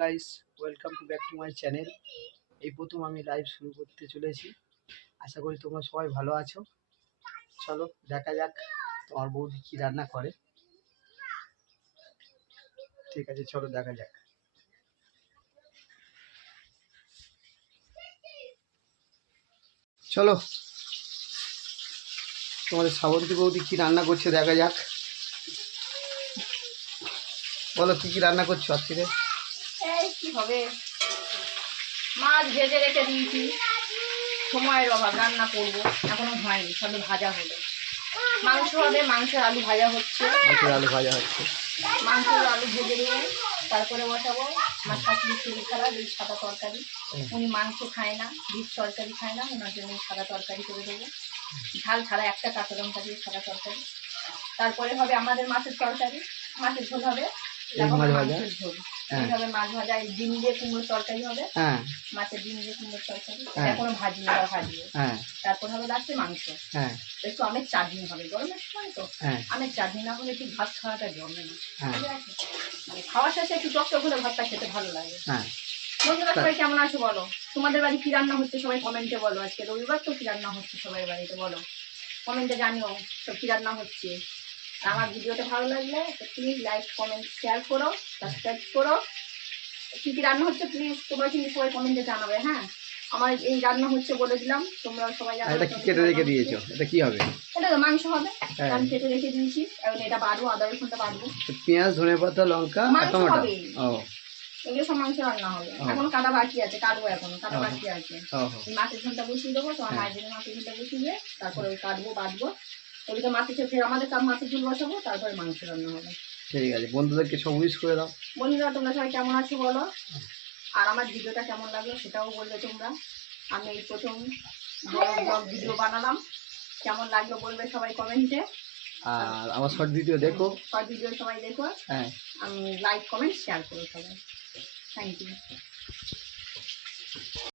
Guys, welcome to back to my channel. এই প্রথম আমি লাইভ শুরু করতে চলেছি। আশা করি তোমরা সবাই ভালো আছো। চলো দেখা যাক তোমার বৌদি কি রান্না করে। ঠিক আছে, চলো দেখা যাক। চলো তোমাদের শ্রাবন্তী বৌদি কি রান্না করছে দেখা যাক। বলো কি কি রান্না করছো আজকে? এই কি হবে, মাছ ভেজে রেখে দিয়েছি, সময়ের অভাব, রান্না করবো এখনো হয়নি, সবে ভাজা হলো। মাংস হবে, মাংসের আলু ভাজা হচ্ছে। মাংসের আলু ভাজা হচ্ছে। মাংসের আলু ভেজে নিয়ে তারপরে বসাবো। আমার শাশুড়ির শরীর খারাপ, এই সাদা তরকারি। উনি মাংস খায় না, বীজ তরকারি খায় না, ওনার জন্য সাদা তরকারি করে দেবো। ঝাল ছাড়া একটা কাঁচা লঙ্কা দিয়ে সাদা তরকারি। তারপরে হবে আমাদের মাছের তরকারি, মাছের ঝোল হবে। মাছের ঝোল হবে, মাছ ভাজা, ডিম দিয়ে কুমড়োর তরকারি হবে। মাছের ডিম দিয়ে কুমড়োর তরকারি, এখনো ভাজি না, ভাজিয়ে। তারপর হবে লাস্টে মাংস। একটু আমের চাটনি হবে, গরমের সময় তো আমের চাটনি না হলে একটু ভাত খাওয়াটা জমে না। মানে খাওয়ার শেষে একটু টকটক হলে ভাতটা খেতে ভালো লাগে। বন্ধুরা সবাই কেমন আছো বলো? তোমাদের বাড়ি কি রান্না হচ্ছে সবাই কমেন্টে বলো। আজকে রবিবার তো কি রান্না হচ্ছে সবাই বাড়িতে বলো, কমেন্টে জানিও সব কি রান্না হচ্ছে। আমার ভিডিওটা ভালো লাগলে প্লিজ লাইক কমেন্ট শেয়ার করো, সাবস্ক্রাইব করো। কি কি রান্না হচ্ছে প্লিজ তোমরা কিন্তু সবাই কমেন্টে জানাবে। হ্যাঁ, আমার এই রান্না হচ্ছে বলে দিলাম, তোমরা সবাই জানাবে। এটা কি কেটে রেখে দিয়েছো? এটা কি হবে? এটা তো মাংস হবে, আমি কেটে রেখে দিয়েছি। এখন এটা বাড়বো, আদা রসুনটা বাড়বো, পেঁয়াজ, ধনেপাতা, লঙ্কা আর টমেটো। এগুলো সব মাংস রান্না হবে। এখন কাটা বাকি আছে, কাটবো, এখন কাটা বাকি আছে। মাছের ঝোলটা বসিয়ে দেবো, তোমার মায়ের জন্য মাছের ঝোলটা বসিয়ে দিয়ে তারপরে ওই কাটবো, বাঁধবো। ওইটা মাছের ঝোল, ফের আমাদের মাছের ঝোল বসাবো, তারপরে মাংস রান্না হবে। ঠিক আছে, বন্ধুদেরকে সব উইশ করে দাও। বন্ধুরা তোমরা সবাই কেমন আছো বলো, আর আমার ভিডিওটা কেমন লাগলো সেটাও বলবে তোমরা। আমি এই প্রথম ব্লগ ভিডিও বানালাম, কেমন লাগলো বলবে সবাই কমেন্টে। আর আমার শর্ট ভিডিও দেখো, শর্ট ভিডিও সবাই দেখো। আমি লাইক কমেন্ট শেয়ার করো সবাই। Thank you.